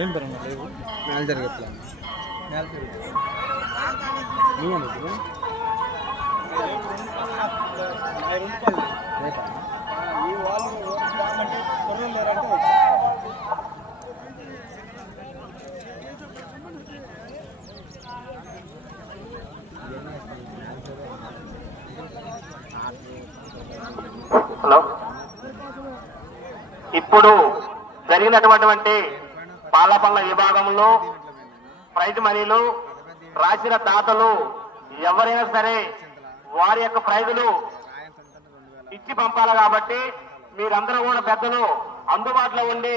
ఏం పరమ లేవు మేలు జరగట్లా నేల తిరుగు. నువ్వు రేపా ఇప్పుడు జరిగినటువంటి పాలపల్ల విభాగంలో ప్రైజ్ మనీలు రాసిన దాతలు ఎవరైనా సరే వారి యొక్క ప్రైజులు ఇచ్చి పంపాలి కాబట్టి మీరందరూ కూడా పెద్దలు అందుబాటులో ఉండి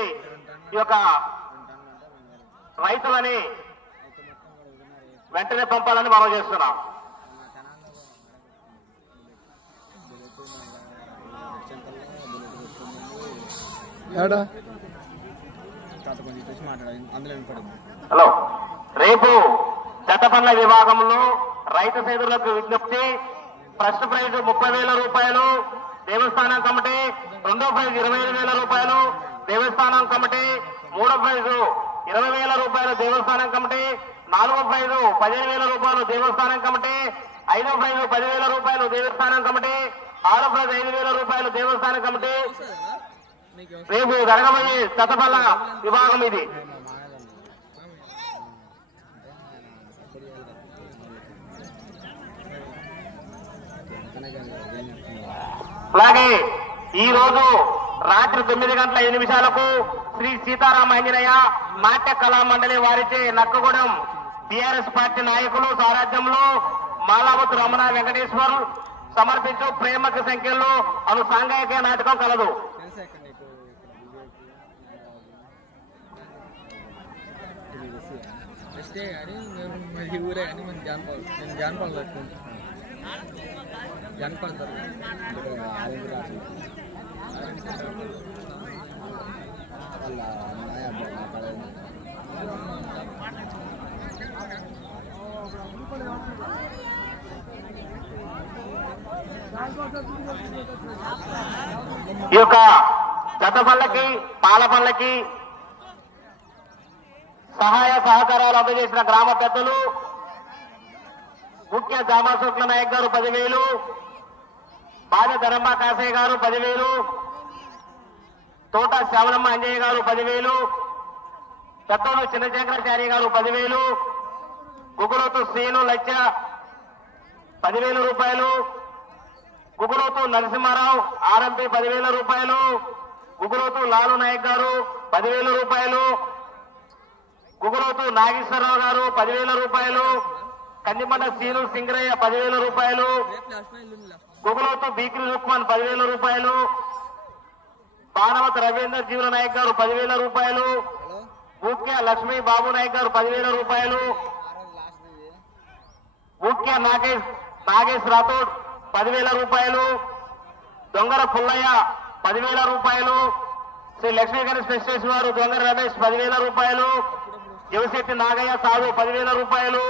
ఈ యొక్క రైతులని వెంటనే పంపాలని మనం చేస్తున్నాం. ఏడా? హలో. రేపు చట్టపండ్ల విభాగంలో రైతు సైదులకు విజ్ఞప్తి. ఫస్ట్ ప్రైజ్ ముప్పై వేల రూపాయలు. దేవస్థానం కమిటీ రెండో ప్రైజ్ ఇరవై ఐదు వేల రూపాయలు. దేవస్థానం కమిటీ మూడో ప్రైజ్ ఇరవై వేల రూపాయలు. దేవస్థానం కమిటీ నాలుగో ప్రైజ్ పదిహేను వేల రూపాయలు. దేవస్థానం కమిటీ ఐదో ప్రైజ్ పదివేల రూపాయలు. దేవస్థానం కమిటీ ఆరో ప్రైజ్ ఐదు వేల రూపాయలు. దేవస్థానం కమిటీ రేపు జరగబోయే చట్టపల్ల విభాగం ఇది. అలాగే ఈ రోజు రాత్రి తొమ్మిది గంటల ఐదు నిమిషాలకు శ్రీ సీతారామ ఆంజనేయ నాట్య కళా మండలి వారిచే నక్కగూడెం టిఆర్ఎస్ పార్టీ నాయకులు సారథ్యంలో మాలావతి రమణ వెంకటేశ్వర్ సమర్పించు ప్రేమక సంఖ్యలో అను సాంఘిక నాటకం కలదు. ఫస్టే కానీ మేము ఊరే కానీ మన జాన్పాల్ నేను జాన్పాల్ కట్టుకుంటాను ఈ యొక్క గత పళ్ళకి పాల పళ్ళకి సహాయ సహకారాలు అందజేసిన గ్రామ పెద్దలు ముఖ్య జామాసుట్ల నాయక్ గారు పదివేలు బాధ ధరంబా కాసయ్య గారు పదివేలు తోట శ్యామలమ్మ అంజయ్య గారు పదివేలు పెద్దలు చిన్నశంకరాచార్య గారు పదివేలు గుగులోతు శ్రీను లచ్చ పదివేల రూపాయలు గుగులోతు నరసింహారావు ఆర్ఎంపీ పదివేల రూపాయలు గుగులోతు లాలు నాయక్ గారు పదివేల రూపాయలు గుగులోతు నాగేశ్వరరావు గారు పదివేల రూపాయలు కందిమండ శ్రీను సింగరయ్య పదివేల రూపాయలు రేపు లాస్ట్ ఇల్లు గుగులోతు పదివేల రూపాయలు బాణవత రవీందర్ జీవన నాయక్ గారు పదివేల రూపాయలు ముఖ్య లక్ష్మీ బాబు నాయక్ గారు పదివేల రూపాయలు ముఖ్య నాగేష్ నాగేష్ రాథోడ్ పదివేల రూపాయలు దొంగర పుల్లయ్య పదివేల రూపాయలు శ్రీ లక్ష్మీ గణేష్ స్టేషన్ వారు దొంగర రమేష్ పదివేల రూపాయలు యువశెట్టి నాగయ్య సాగు పదివేల రూపాయలు.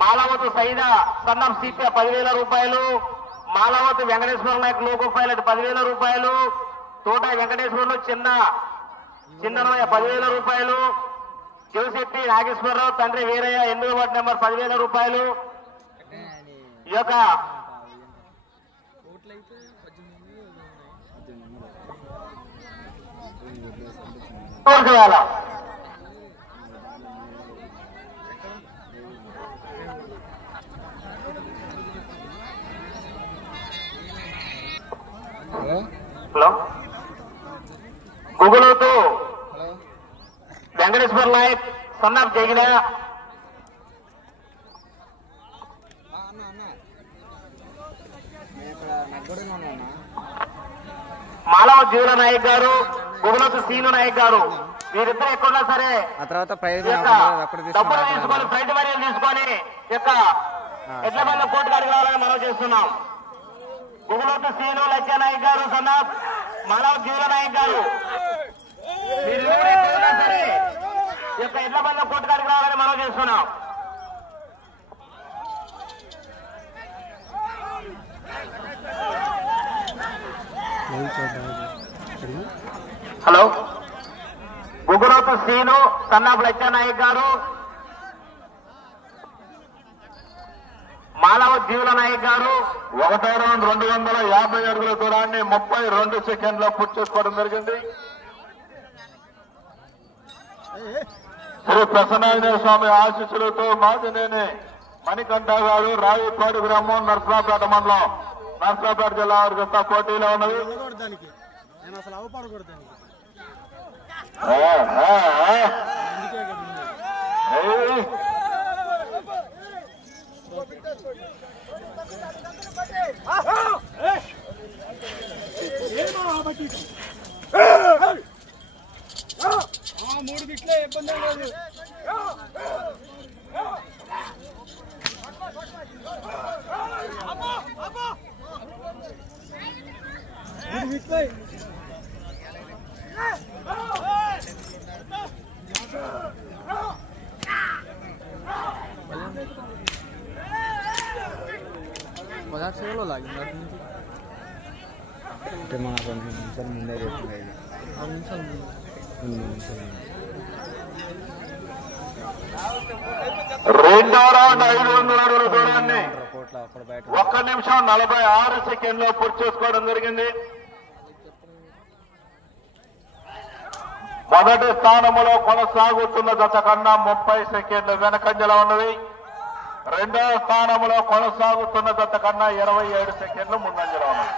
మాలవతు సైద సన్నం సీపీ పదివేల రూపాయలు. మాలవతు వెంకటేశ్వర నాయక్ లోకో పైలట్ పదివేల రూపాయలు. తోట వెంకటేశ్వరులు చిన్న చిన్ననయ్య పదివేల రూపాయలు. శివశెట్టి నాగేశ్వరరావు తండ్రి వీరయ్య ఎనిమిది వార్డు నెంబర్ పదివేల రూపాయలు. ఈ యొక్క అయితే పద్దెనిమిది ఉన్నాయి కోరిక వేళ hello hello గుగులుతూ hello Venkateswara Naik son of జగిన ఆ, అన్న అన్న నేను ఇక్కడ నగ్గూడలో ఉన్నా అన్న. మాలవ జీవుల నాయక్ గారు గుగులతు సీను నాయక్ గారు వీరిద్దరు ఎక్కడున్నా సరే ఆ తర్వాత ప్రైజ్ ఈ యొక్క అక్కడ డబ్బులు తీసుకొని తీసుకుని మర్యాద యొక్క ఎడ్ల బండ్ల కోర్టు రావాలని మనం చేస్తున్నాం. గుగులోతు సీను లచ్చ నాయక్ గారు మానవ జీవుల నాయక్ గారు. ఎవరు ఎక్కడున్నా సరే యొక్క ఇళ్ళ పనుల కూటగారికి రావాలని మనం చేస్తున్నాం. హలో? గుగురోత శ్రీను సన్నా లత్యానాయక్ గారు మానవ జీవుల నాయక్ గారు ఒకటో రౌండ్ రెండు వందల యాభై అడుగుల దూరాన్ని ముప్పై రెండు సెకండ్లో పూర్తి చేసుకోవడం జరిగింది. శ్రీ ప్రసన్నాంజనేయ స్వామి ఆశీస్సులతో మాదినేని మణికంఠ గారు రావిపాడు గ్రామం నర్సరాపేట మండలం నర్సరాపేట జిల్లా వారి జత పోటీలో ఉన్నది దానికి నేను అసలు అవ్వపడకూడదు దానికి ఆ, ఆ, ఆ. అందుకే కదా ఉంది. ఏయ్. ఆ మూడు బిట్లే ఇబ్బంది లేదు మూడు బిట్లే పదహారు సెకండ్లో లాగింది అటు నుంచి అంటే మన రెండు నిమిషాలు ముందే చెప్పింది ఆరు నిమిషాలు ముందు. రెండు నిమిషాలు రెండో రౌండ్ ఐదు వందల అడుగుల దూరాన్ని. ఒక్క నిమిషం నలభై ఆరు సెకండ్లో పూర్తి చేసుకోవడం జరిగింది. మొదటి స్థానంలో కొనసాగుతున్న గత కన్నా ముప్పై సెకండ్లు వెనకంజలో ఉన్నది. రెండవ స్థానంలో కొనసాగుతున్న గత కన్నా ఇరవై ఏడు సెకండ్లు ముందంజలో ఉన్నది.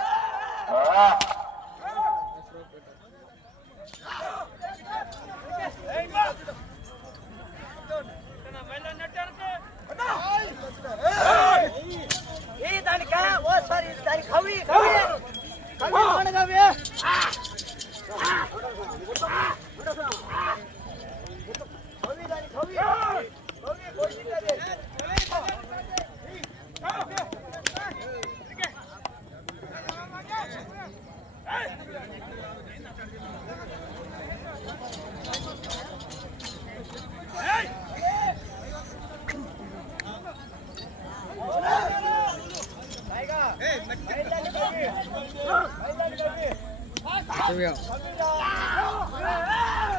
చెవిగా.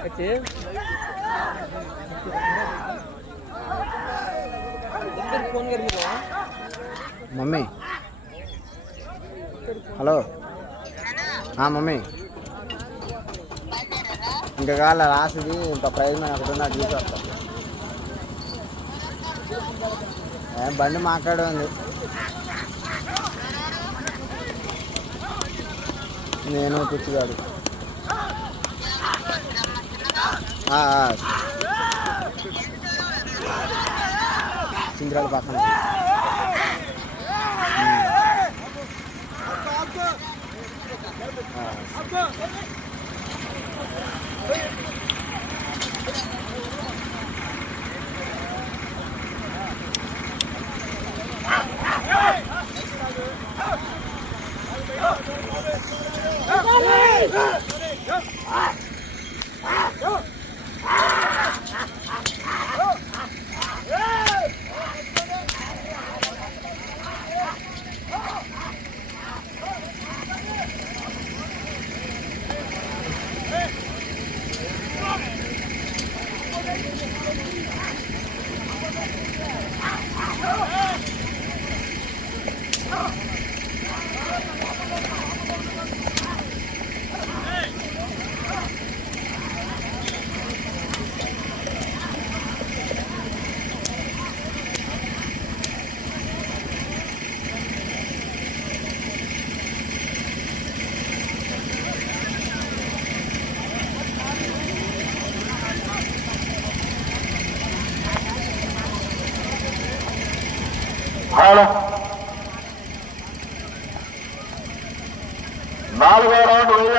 అయితే ఇద్దరు ఫోన్ కర్ మీరు మమ్మీ హలో ఆ, మమ్మీ ఇంకా కాల రాసిది ఇంకా ప్రైజ్ మన ఒకటి ఉన్నది చూసి వస్తా బండి మాట్లాడే ఉంది నేను పిచ్చిగాడు. ఆ, పక్కన హలో నాలుగో రౌండ్ వెయ్యి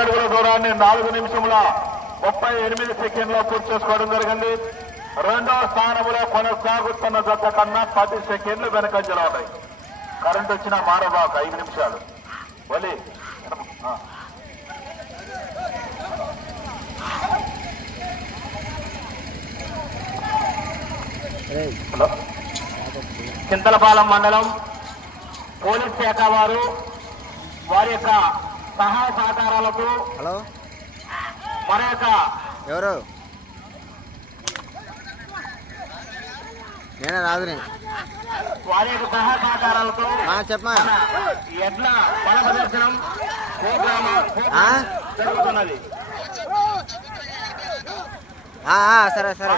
అడుగుల నాలుగు నిమిషముల ముప్పై ఎనిమిది సెకండ్లో పూర్తి చేసుకోవడం జరిగింది. రెండో స్థానంలో కొనసాగుతున్న జత కన్నా పది సెకండ్లు వెనకంజలో ఉన్నాయి. కరెంట్ వచ్చిన మారబాకు ఐదు నిమిషాలు. వలి హలో. చింతలపాలెం మండలం పోలీస్ శాఖ వారు వారి యొక్క సహాయ సహకారాలతో ఎవరు? నేనే రాదుని వారి యొక్క సహాయ సహకారాలతో చెప్పమా మన ఎడ్ల పడ ప్రదర్శనం? జరుగుతున్నది. సరే సరే.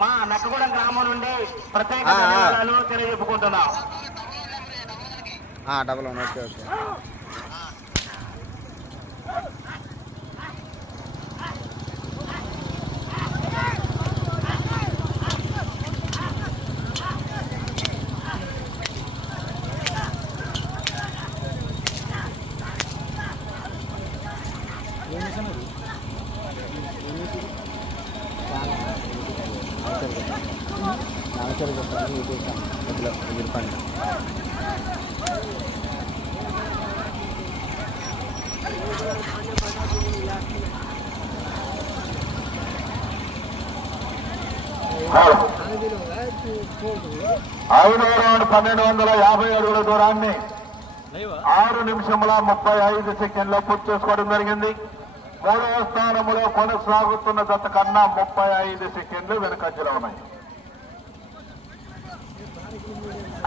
మా నక్కగూడెం గ్రామం నుండి ప్రత్యేక. ధన్యవాదాలు తెలియజెప్పుకుంటున్నాం. డబల్ ఓకే ఓకే ఐదవ రౌండ్ పన్నెండు వందల యాభై అడుగుల దూరాన్ని ఆరు నిమిషముల ముప్పై ఐదు సెకండ్లో పూర్తి చేసుకోవడం జరిగింది. మూడవ స్థానంలో కొనసాగుతున్న జత కన్నా ముప్పై ఐదు సెకండ్లు వెనుకంజలో ఉన్నాయి.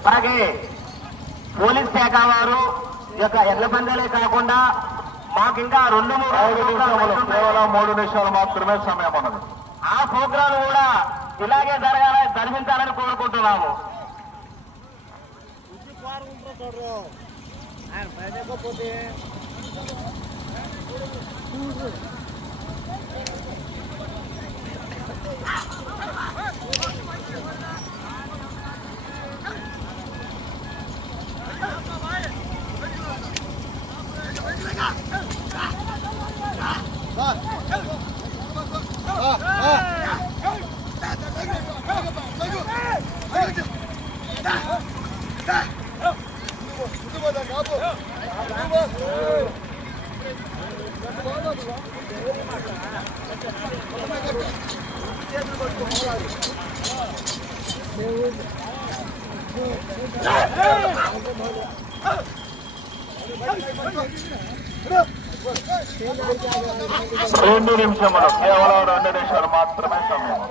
అలాగే పోలీస్ శాఖ వారు యొక్క ఎడ్ల పందాలే కాకుండా మాకు ఇంకా రెండు మూడు ఐదు కేవలం మూడు నిమిషాలు మాత్రమే సమయం ఉన్నది. ఆ ప్రోగ్రాం కూడా ఇలాగే జరగాలని జరిపించాలని కోరుకుంటున్నాము రెండు నిమిషములు. కేవలం రెండు నిమిషాలు మాత్రమే సమయం.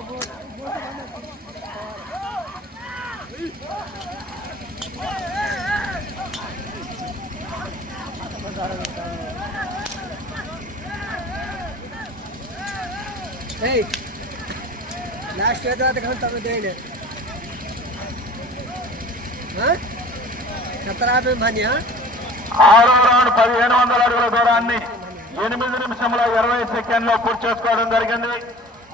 లాస్ట్ తర్వాత కంటే దేని సత్తరాపే మాన్య ఆరో రౌండ్ పదిహేను వందల అడుగుల దూరాన్ని ఎనిమిది నిమిషముల ఇరవై సెకండ్లో పూర్తి చేసుకోవడం జరిగింది.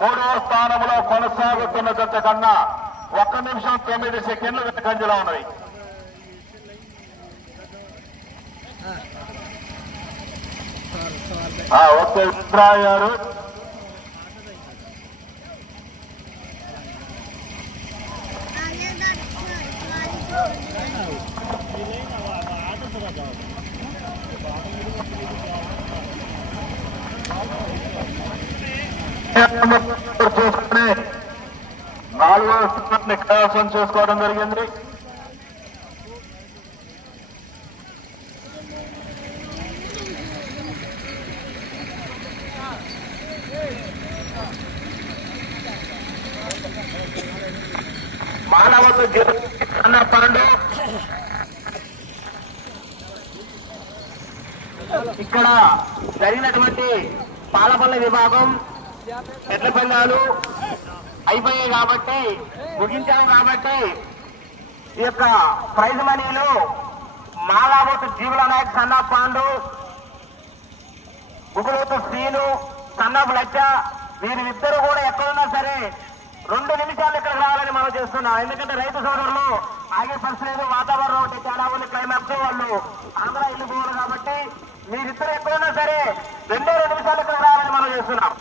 మూడవ స్థానంలో కొనసాగుతున్న జత కన్నా ఒక్క నిమిషం తొమ్మిది సెకండ్లు వెనుకంజలో ఉన్నాయి ఆ, ఓకే విత్రాయారు చేసుకుని నాలుగో స్థానాన్ని కైవసం చేసుకోవడం జరిగింది. మానవత అన్న పండు ఇక్కడ జరిగినటువంటి పాలపల్లి విభాగం ఎట్ల పందాలు అయిపోయాయి కాబట్టి ముగించాము కాబట్టి ఈ యొక్క ప్రైజ్ మనీలు మాలాబోతు జీవుల నాయక్ సన్నా పాండు గుగులోతు శ్రీను సన్నపు లజ్జ వీరిద్దరు కూడా ఎక్కడున్నా సరే రెండు నిమిషాలు ఇక్కడికి రావాలని మనం చేస్తున్నాం. ఎందుకంటే రైతు సోదరులు ఆగే పరిస్థితి వాతావరణం ఒకటి చాలా మంది క్లైమాక్స్ వాళ్ళు ఆంధ్ర వెళ్ళిపోవాలి కాబట్టి మీరిద్దరు ఎక్కడున్నా సరే రెండో రెండు నిమిషాలు ఇక్కడికి రావాలని మనం చేస్తున్నాం.